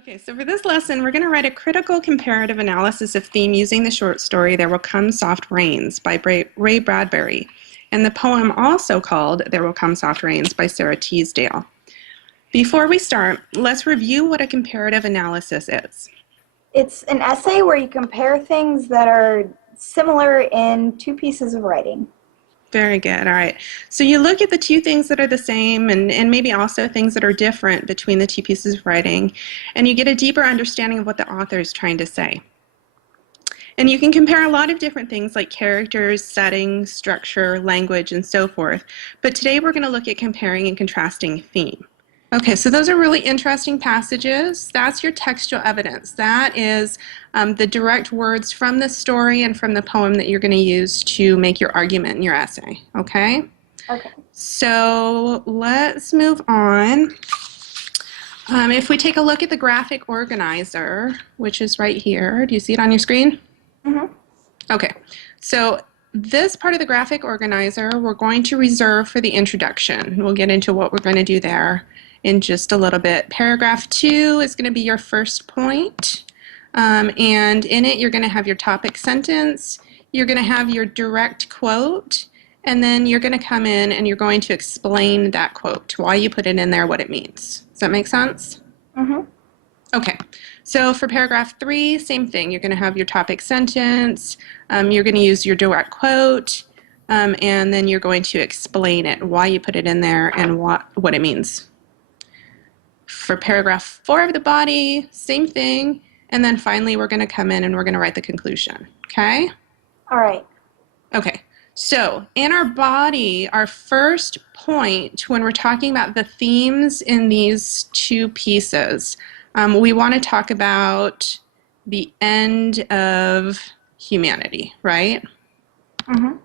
Okay, so for this lesson, we're going to write a critical comparative analysis of theme using the short story There Will Come Soft Rains by Ray Bradbury, and the poem also called There Will Come Soft Rains by Sarah Teasdale. Before we start, let's review what a comparative analysis is. It's an essay where you compare things that are similar in two pieces of writing. Very good. All right. So you look at the two things that are the same and maybe also things that are different between the two pieces of writing, and you get a deeper understanding of what the author is trying to say. And you can compare a lot of different things like characters, setting, structure, language, and so forth. But today we're going to look at comparing and contrasting theme. Okay, so those are really interesting passages. That's your textual evidence. That is the direct words from the story and from the poem that you're going to use to make your argument in your essay, okay? Okay. So let's move on. If we take a look at the graphic organizer, which is right here, do you see it on your screen? Mm-hmm. Okay, so this part of the graphic organizer we're going to reserve for the introduction. We'll get into what we're going to do there in just a little bit. Paragraph 2 is going to be your first point, and in it you're going to have your topic sentence, you're going to have your direct quote, and then you're going to come in and you're going to explain that quote, why you put it in there, what it means. Does that make sense? Mm-hmm. Okay, so for paragraph 3, same thing. You're going to have your topic sentence, you're going to use your direct quote, and then you're going to explain it, why you put it in there and what it means. For paragraph 4 of the body, same thing, and then finally we're going to come in and we're going to write the conclusion, okay? All right. Okay, so in our body, our first point when we're talking about the themes in these two pieces, we want to talk about the end of humanity, right? Mm-hmm.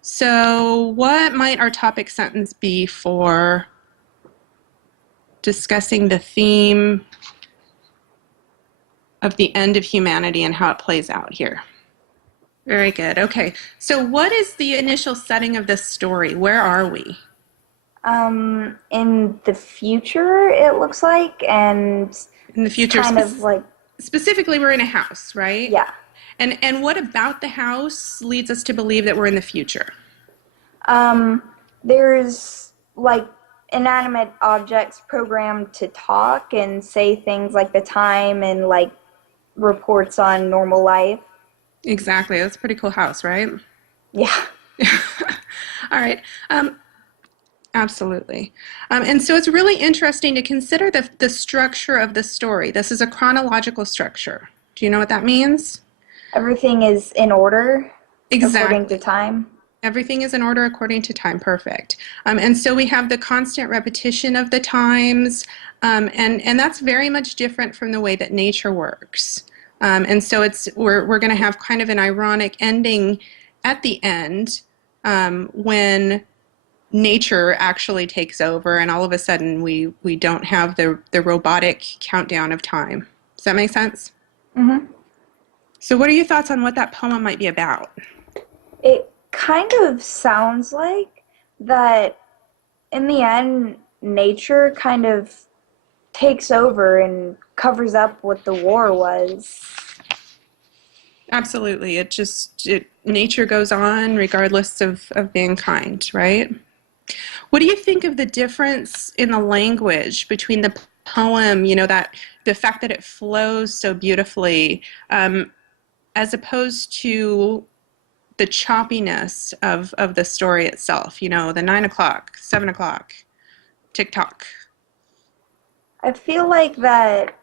So what might our topic sentence be for discussing the theme of the end of humanity and how it plays out here? Very good. Okay, so what is the initial setting of this story? Where are we? In the future, it looks like, and In the future, kind of like, specifically, we're in a house, right? yeah. And what about the house leads us to believe that we're in the future? There's like inanimate objects programmed to talk and say things like the time and like reports on normal life. Exactly. That's a pretty cool house, right? Yeah. All right. Absolutely. And so it's really interesting to consider the structure of the story. This is a chronological structure. Do you know what that means? Everything is in order according Exactly. to time. Everything is in order according to time. Perfect. And so we have the constant repetition of the times, and that's very much different from the way that nature works. And so we're going to have kind of an ironic ending at the end when nature actually takes over, and all of a sudden we don't have the robotic countdown of time. Does that make sense? Mm-hmm. So what are your thoughts on what that poem might be about? It kind of sounds like that in the end, nature kind of takes over and covers up what the war was. Absolutely. Nature goes on regardless of mankind, right? What do you think of the difference in the language between the poem, that the fact that it flows so beautifully, as opposed to the choppiness of the story itself, the 9 o'clock, 7 o'clock, tick-tock? I feel like that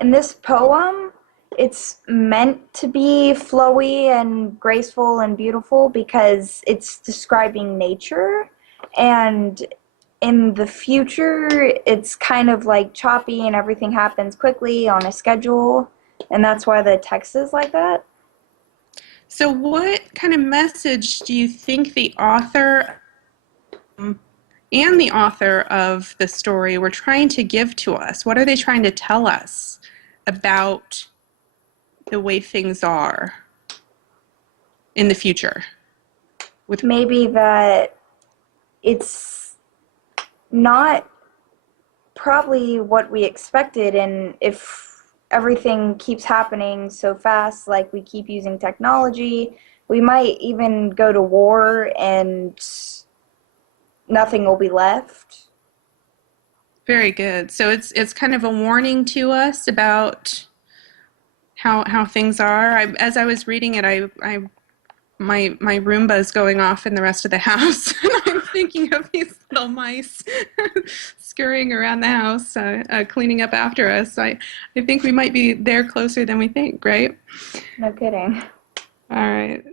in this poem, it's meant to be flowy and graceful and beautiful because it's describing nature, and in the future it's kind of like choppy and everything happens quickly on a schedule, and that's why the text is like that. So what kind of message do you think the author and the author of the story were trying to give to us? What are they trying to tell us about the way things are in the future? Maybe that it's not probably what we expected, and if everything keeps happening so fast, like we keep using technology, we might even go to war and nothing will be left. Very good. So it's kind of a warning to us about how things are. As I was reading it, my Roomba's going off in the rest of the house, and I'm thinking of these little mice scurrying around the house, cleaning up after us. I think we might be there closer than we think, right? No kidding. All right.